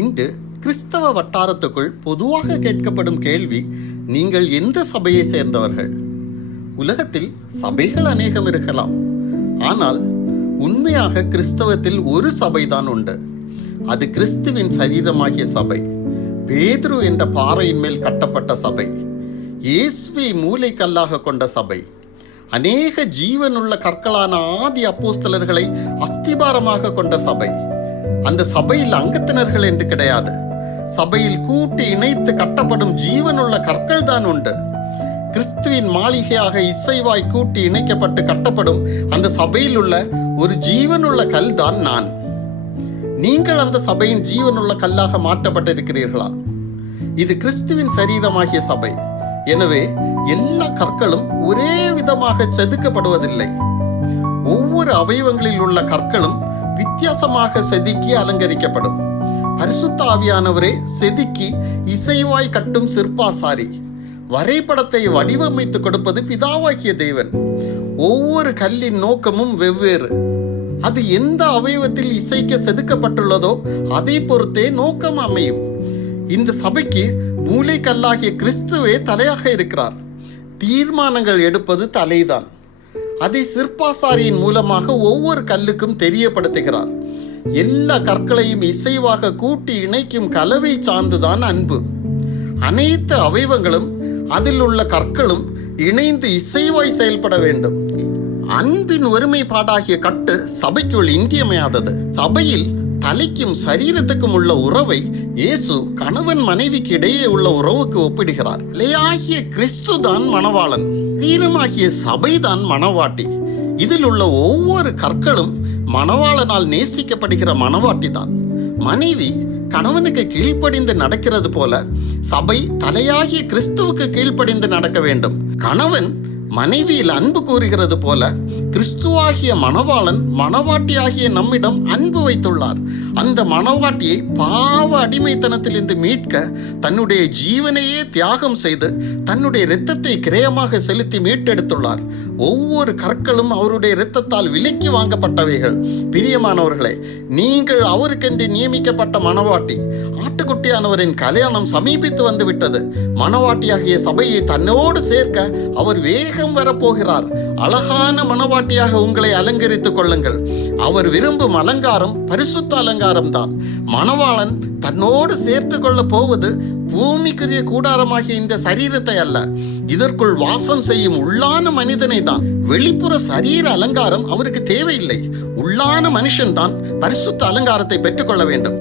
இன்று கிறிஸ்தவ வட்டாரத்துக்குள் பொதுவாக கேட்கப்படும் கேள்வி, நீங்கள் எந்த சபையை சேர்ந்தவர்கள்? உலகத்தில் சபைகள் அநேகம் இருக்கலாம். ஆனால் உண்மையாக கிறிஸ்தவத்தில் ஒரு சபைதான் உண்டு. அது கிறிஸ்துவின் சரீரமாகிய சபை. பேதுரு என்ற பாறையின் மேல் கட்டப்பட்ட சபை. இயேசுவை மூலைக்கல்லாக கொண்ட சபை. அநேக ஜீவனுள்ள கற்களான ஆதி அப்போஸ்தலர்களை அஸ்திபாரமாக கொண்ட சபை. அந்த சபையில் அங்கத்தினர்கள் என்று கிடையாது. சபையில் கூட்டி இணைத்து கட்டப்படும் ஜீவனுள்ள கற்கள் தான் உண்டு. கிறிஸ்துவின் மாளிகையாக இசைவாய் கூட்டி இணைக்கப்பட்டு கட்டப்படும் அந்த சபையில் உள்ள ஒரு ஜீவனுள்ள கல் தான் நான். நீங்கள் அந்த சபையின் ஜீவனுள்ள கல்லாக மாற்றப்பட்டிருக்கிறீர்களா? இது கிறிஸ்துவின் சரீரமாகிய சபை. எனவே எல்லா கற்களும் ஒரே விதமாக செதுக்கப்படுவதில்லை. ஒவ்வொரு அவயவங்களில் உள்ள கற்களும் வித்தியாசமாக செதுக்கி அலங்கரிக்கப்படும். பரிசுத்த ஆவியானவரே செதுக்கி இசைவாய் கட்டும் சிற்பாசாரி. வரைபடத்தை வடிவமைத்து கொடுப்பது பிதாவாகிய தேவன். ஒவ்வொரு கல்லின் நோக்கமும் வெவ்வேறு. அது எந்த அவயவத்தில் இசைக்க செதுக்கப்பட்டுள்ளதோ அதை பொறுத்தே நோக்கம் அமையும். இந்த சபைக்கு மூலைக்கல்லாகிய கிறிஸ்துவே தலையாக இருக்கிறார். தீர்மானங்கள் எடுப்பது தலைதான். அதை சிற்பாசாரியின் மூலமாக ஒவ்வொரு கல்லுக்கும் தெரியப்படுத்துகிறார். எல்லா கற்களையும் இசைவாக கூட்டி இணைக்கும் கலவை சார்ந்துதான் அன்பு. அனைத்து அவயவங்களும் அதில் உள்ள கற்களும் இணைந்து இசைவாய் செயல்பட வேண்டும். அன்பின் ஒருமைப்பாடாகிய கட்டு சபைக்குள் இன்றியமையாதது. சபையில் தலைக்கும் சரீரத்துக்கும் உள்ள உறவை இயேசு கணவன் மனைவிக்கு இடையே உள்ள உறவுக்கு ஒப்பிடுகிறார். தலையாகிய கிறிஸ்து தான் மணவாளன், சரீரமாகிய சபைதான் மணவாட்டி. இதில் உள்ள ஒவ்வொரு கற்களும் மணவாளனால் நேசிக்கப்படுகிற மணவாட்டி தான். மனைவி கணவனுக்கு கீழ்ப்படிந்து நடக்கிறது போல சபை தலையாகிய கிறிஸ்துவுக்கு கீழ்ப்படிந்து நடக்க வேண்டும். கணவன் மனைவியில் அன்பு கூறுகிறது போல கிறிஸ்துவாகிய மணவாளன் மணவாட்டியாகிய நம்மிடம் அன்பு வைத்துள்ளார். அந்த மணவாட்டியை பாவ அடிமைத்தனத்திலிருந்து மீட்க தன்னுடைய ஜீவனையே தியாகம் செய்து தன்னுடைய இரத்தத்தை கிரயமாக செலுத்தி மீட்டெடுத்துள்ளார். ஒவ்வொரு கற்களும் அவருடைய இரத்தத்தால் விலைக்கு வாங்கப்பட்டவைகள். பிரியமானவர்களே, நீங்கள் அவருக்கென்று நியமிக்கப்பட்ட மணவாட்டி. ஆட்டுக்குட்டியானவரின் கல்யாணம் சமீபித்து வந்து விட்டது. மணவாட்டியாகிய சபையை தன்னோடு சேர்க்க அவர் வேகம் வரப்போகிறார். அழகான மணவாட்டியாக உங்களை அலங்கரித்துக் கொள்ளுங்கள். அவர் விரும்பும் அலங்காரம் பரிசுத்த அலங்காரம் தான். மணவாளன் தன்னோடு சேர்த்து கொள்ள போவது பூமிக்குரிய கூடாரமாகிய இந்த சரீரத்தை அல்ல, இதற்குள் வாசம் செய்யும் உள்ளான மனிதனை தான். வெளிப்புற சரீர அலங்காரம் அவருக்கு தேவையில்லை. உள்ளான மனுஷன் தான் பரிசுத்த அலங்காரத்தை பெற்றுக்கொள்ள வேண்டும்.